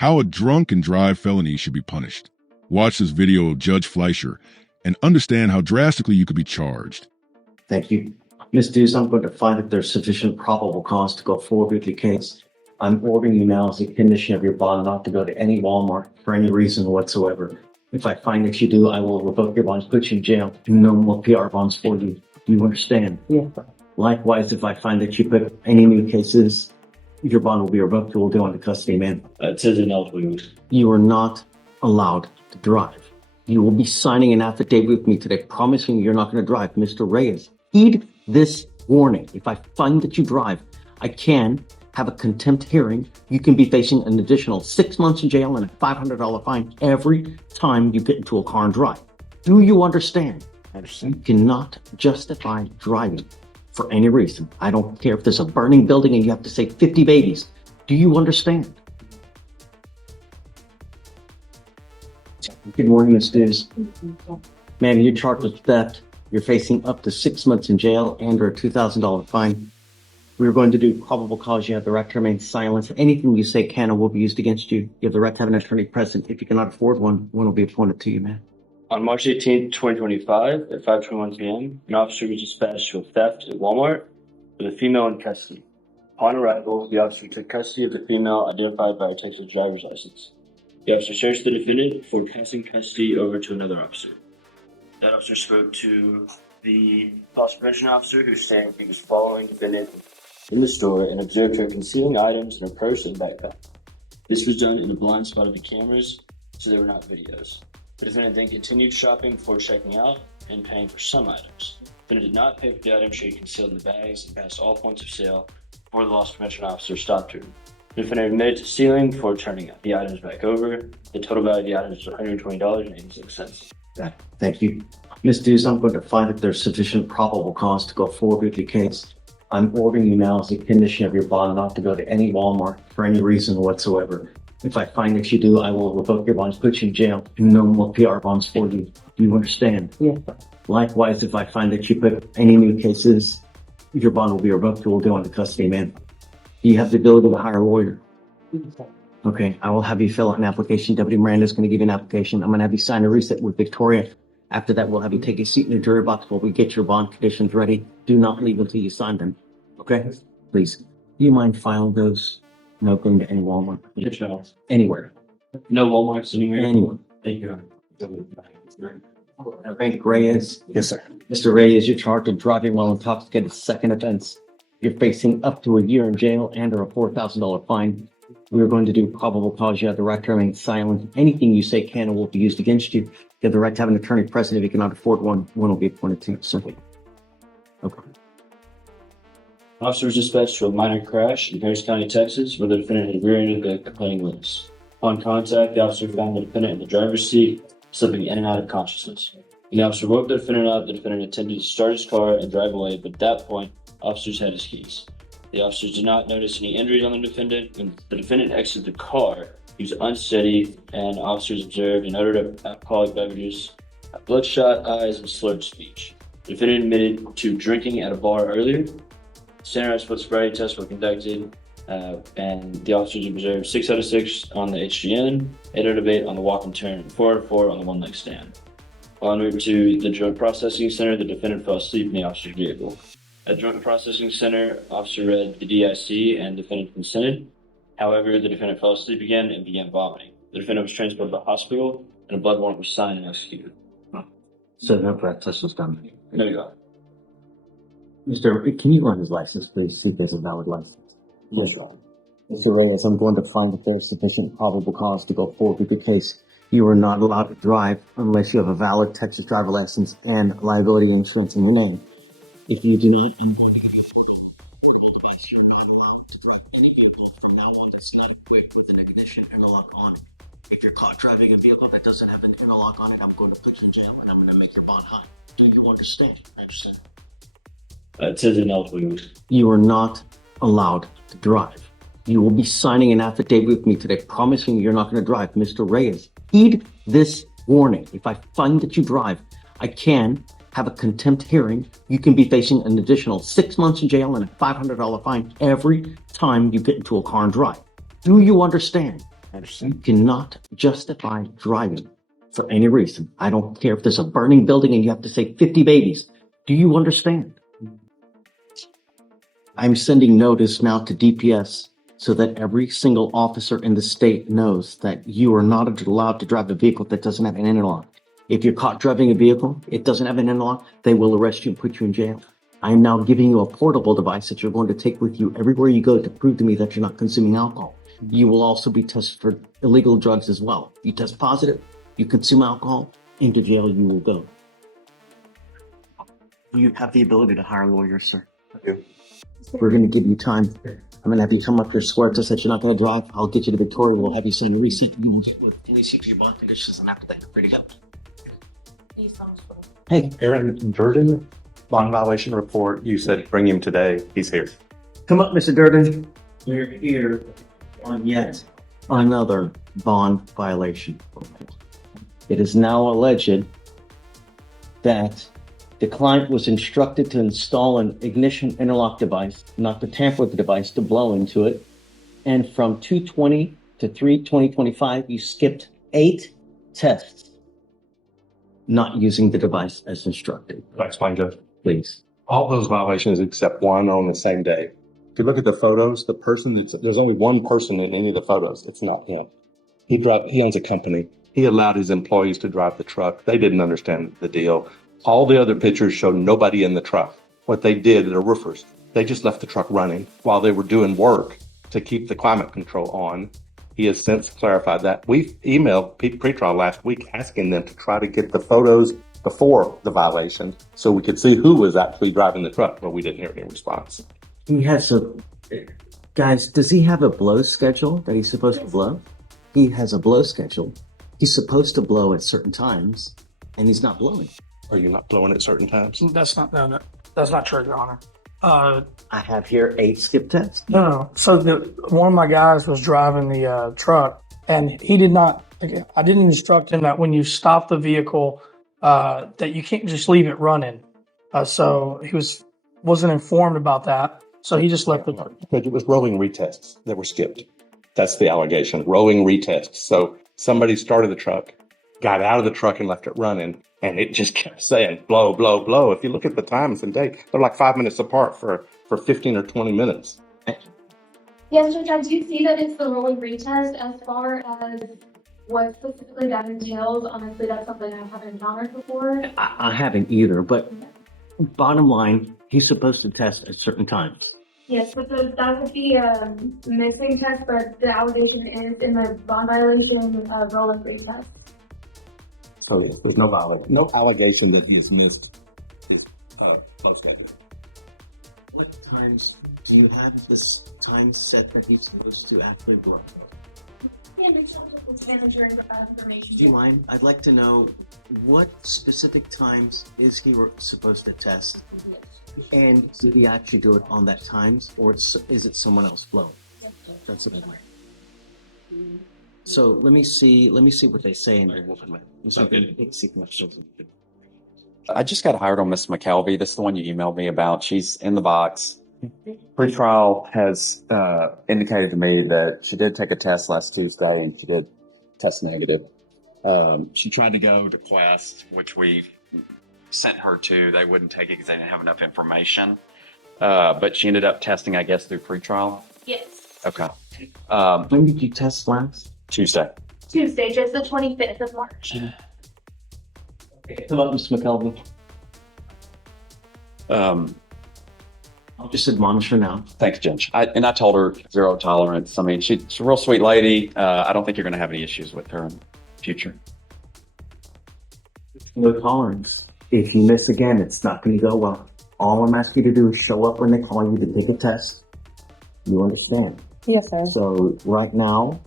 How a drunk and drive felony should be punished. Watch this video of Judge Fleischer and understand how drastically you could be charged. Thank you. Ms. Dews, I'm going to find that there's sufficient probable cause to go forward with your case. I'm ordering you now as a condition of your bond not to go to any Walmart for any reason whatsoever. If I find that you do, I will revoke your bonds, put you in jail, and no more PR bonds for you. Do you understand? Yeah. Likewise, if I find that you put any new cases, your bond will be revoked. You will go into custody, man. It says ineligible. You are not allowed to drive. You will be signing an affidavit with me today, promising you're not going to drive. Mr. Reyes, heed this warning. If I find that you drive, I can have a contempt hearing. You can be facing an additional 6 months in jail and a $500 fine every time you get into a car and drive. Do you understand? You cannot justify driving for any reason. I don't care if there's a burning building and you have to save 50 babies. Do you understand? Good morning, Ms. Dews. Ma'am, you're charged with theft. You're facing up to 6 months in jail and or a $2,000 fine. We're going to do probable cause. You have the right to remain silent. Anything you say can or will be used against you. You have the right to have an attorney present. If you cannot afford one will be appointed to you, ma'am. On March 18th, 2025, at 5:21 p.m., an officer was dispatched to a theft at Walmart with a female in custody. Upon arrival, the officer took custody of the female identified by her Texas driver's license. The officer searched the defendant before passing custody over to another officer. That officer spoke to the loss prevention officer who said he was following the defendant in the store and observed her concealing items in her purse and backpack. This was done in a blind spot of the cameras, so there were not videos. The defendant then continued shopping before checking out and paying for some items. The defendant did not pay for the items she had concealed in the bags and passed all points of sale before the loss prevention officer stopped her. The defendant admitted to stealing before turning the items back over. The total value of the items was $120.86. Thank you. Ms. Dews, I'm going to find that there's sufficient probable cause to go forward with your case. I'm ordering you now as a condition of your bond not to go to any Walmart for any reason whatsoever. If I find that you do, I will revoke your bonds, put you in jail, and no more PR bonds for you. Do you understand? Yeah. Likewise, if I find that you put any new cases, your bond will be revoked. You will go into custody, man. You have the ability to hire a lawyer. Okay, I will have you fill out an application. Deputy Miranda's going to give you an application. I'm going to have you sign a reset with Victoria. After that, we'll have you take a seat in the jury box while we get your bond conditions ready. Do not leave until you sign them. Okay? Please. Do you mind filing those? No going to any Walmart. Anywhere. No Walmarts anywhere? Anywhere. Thank you. Frank Reyes. Yes, sir. Mr. Reyes, you're charged with driving while intoxicated, second offense. You're facing up to a year in jail and or a $4,000 fine. We are going to do probable cause. You have the right to remain silent. Anything you say can or will be used against you. You have the right to have an attorney present. If you cannot afford one will be appointed to you. Simply. Okay. Officer was dispatched to a minor crash in Harris County, Texas, where the defendant had rear-ended the complaining witness. Upon contact, the officer found the defendant in the driver's seat, slipping in and out of consciousness. When the officer woke the defendant up, the defendant attempted to start his car and drive away, but at that point, officers had his keys. The officers did not notice any injuries on the defendant. When the defendant exited the car, he was unsteady, and officers observed and uttered alcoholic beverages, bloodshot eyes, and slurred speech. The defendant admitted to drinking at a bar earlier. Standardized foot sobriety tests were conducted, and the officers observed 6 out of 6 on the HGN, 8 out of 8 on the walk and turn, 4 out of 4 on the one-leg stand. While en route to the drug processing center, the defendant fell asleep in the officer's vehicle. At the drug processing center, officer read the DIC and defendant consented. However, the defendant fell asleep again and began vomiting. The defendant was transported to the hospital, and a blood warrant was signed and executed. So no breath test was done. There you go. Mr. Can you run his license, please? See if there's a valid license. Yes, sir. Mr. Reyes, I'm going to find that there's sufficient probable cause to go forward with your case. You are not allowed to drive unless you have a valid Texas driver license and liability insurance in your name. If you do not, I'm going to give you a portable device. You are not allowed to drive any vehicle from now on that's not equipped with an ignition interlock on it. If you're caught driving a vehicle that doesn't have an interlock on it, I'm going to put you in jail and I'm going to make your bond high. Do you understand? I understand. It says ineligible. You are not allowed to drive. You will be signing an affidavit with me today, promising you're not going to drive. Mr. Reyes, heed this warning. If I find that you drive, I can have a contempt hearing. You can be facing an additional 6 months in jail and a $500 fine every time you get into a car and drive. Do you understand? You cannot justify driving for any reason. I don't care if there's a burning building and you have to save 50 babies. Do you understand? I'm sending notice now to DPS so that every single officer in the state knows that you are not allowed to drive a vehicle that doesn't have an interlock. If you're caught driving a vehicle, it doesn't have an interlock, they will arrest you and put you in jail. I am now giving you a portable device that you're going to take with you everywhere you go to prove to me that you're not consuming alcohol. You will also be tested for illegal drugs as well. You test positive, you consume alcohol, into jail you will go. You have the ability to hire lawyers, sir. I do. We're going to give you time. I'm going to have you come up here, swear to us that you're not going to drive. I'll get you to Victoria. We'll have you sign a receipt. You will get with police for your bond conditions, and after that, you're free to go. Hey, Aaron Durden, bond violation report. You said bring him today. He's here. come up, Mr. Durden. We're here on yet another bond violation. It is now alleged that the client was instructed to install an ignition interlock device, not to tamper with the device, to blow into it. And from 2/20 to 3/20/25, you skipped 8 tests, not using the device as instructed. Can I explain, Judge? Please. All those violations except one on the same day. If you look at the photos, the person there's only one person in any of the photos. It's not him. He owns a company. He allowed his employees to drive the truck. They didn't understand the deal. All the other pictures show nobody in the truck. What they did, they're roofers. They just left the truck running while they were doing work to keep the climate control on. He has since clarified that. We emailed pretrial last week asking them to try to get the photos before the violation so we could see who was actually driving the truck, but we didn't hear any response. He has a, guys, does he have a blow schedule that he's supposed to blow? He has a blow schedule. He's supposed to blow at certain times, and he's not blowing. Are you not blowing at certain times? That's not that's not true, Your Honor. I have here 8 skip tests. No. So one of my guys was driving the truck, and he did not. I didn't instruct him that when you stop the vehicle, that you can't just leave it running. So he wasn't informed about that. So he just left it. But it was rolling retests that were skipped. That's the allegation. Rolling retests. So somebody started the truck, got out of the truck and left it running, and it just kept saying blow, blow, blow. If you look at the times and date, they're like 5 minutes apart for 15 or 20 minutes. Yes, Judge, I do see that it's the rolling retest. As far as what specifically that entails, honestly, that's something I haven't encountered before. I haven't either, but bottom line, he's supposed to test at certain times. Yes, but that would be a missing test, but the allegation is in the bond violation rolling retest. So yes, there's no allegation that he has missed his close schedule. What times do you have this time set that he's supposed to actually blow? Do you mind? I'd like to know what specific times is he supposed to test? And did he actually do it on that times, or is it someone else blowing? That's the point. So let me see what they say in there. I just got hired on Miss McKelvey. This is the one you emailed me about. She's in the box. Pretrial has indicated to me that she did take a test last Tuesday and she did test negative. She tried to go to Quest, which we sent her to. They wouldn't take it because they didn't have enough information. But she ended up testing, I guess, through pretrial. Yes. Okay. When did you test last? Tuesday. Tuesday, just the 25th of March. Come up, Ms. McKelvey. I'll just admonish her now. Thanks, Judge. I told her zero tolerance. I mean, she's a real sweet lady. I don't think you're going to have any issues with her in the future. No tolerance. If you miss again, it's not going to go well. All I'm asking you to do is show up when they call you to take a test. You understand? Yes, sir. So right now,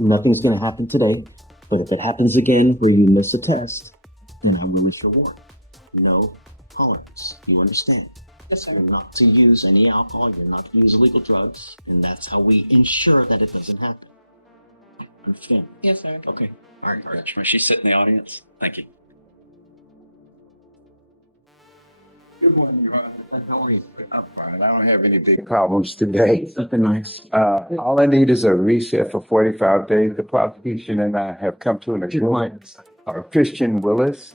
nothing's going to happen today. But if it happens again where you miss a test, then I will miss your warrant. No tolerance. You understand? Yes, sir. You're not to use any alcohol. You're not to use illegal drugs. And that's how we ensure that it doesn't happen. Understand? Yes, sir. Okay. All right, Rich. May she sit in the audience? Thank you. Good morning, Your Honor. I'm fine. I don't have any big problems today. Something nice. All I need is a recess for 45 days. The prosecution and I have come to an agreement. Christian Willis.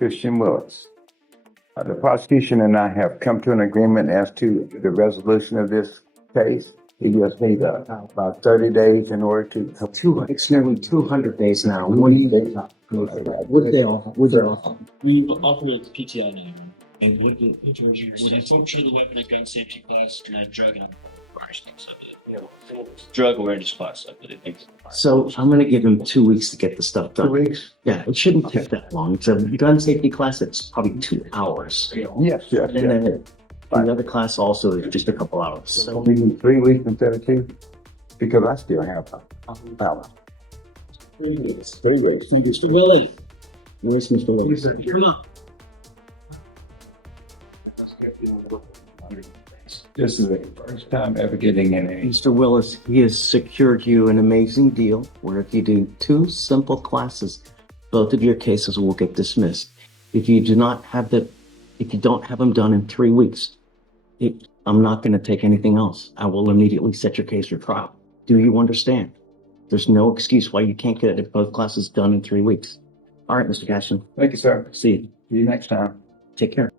The prosecution and I have come to an agreement as to the resolution of this case. He just needs about 30 days in order to. It's nearly 200 days now. What do you think? Would they all? We offer like the PTI name. And with the unfortunately, the weapon and gun safety class and then drug and awareness class, I believe. Drug awareness class, I believe. So I'm going to give him 2 weeks to get the stuff done. 2 weeks? Yeah, it shouldn't take that long. It's a gun safety class. It's probably 2 hours. Yes. And then the other class also is just a couple hours. So we need 3 weeks instead of 2? Because I still have a balance. 3 weeks. 3 weeks. Mr. Willie. Where's Mr. Willis? Come on. This is the first time ever getting in any. Mr. Willis, he has secured you an amazing deal where if you do 2 simple classes, both of your cases will get dismissed. If you don't have them done in 3 weeks, I'm not going to take anything else. I will immediately set your case for trial. Do you understand? There's no excuse why you can't get both classes done in 3 weeks. All right, Mr. Cashin. Thank you, sir. See you. See you next time. Take care.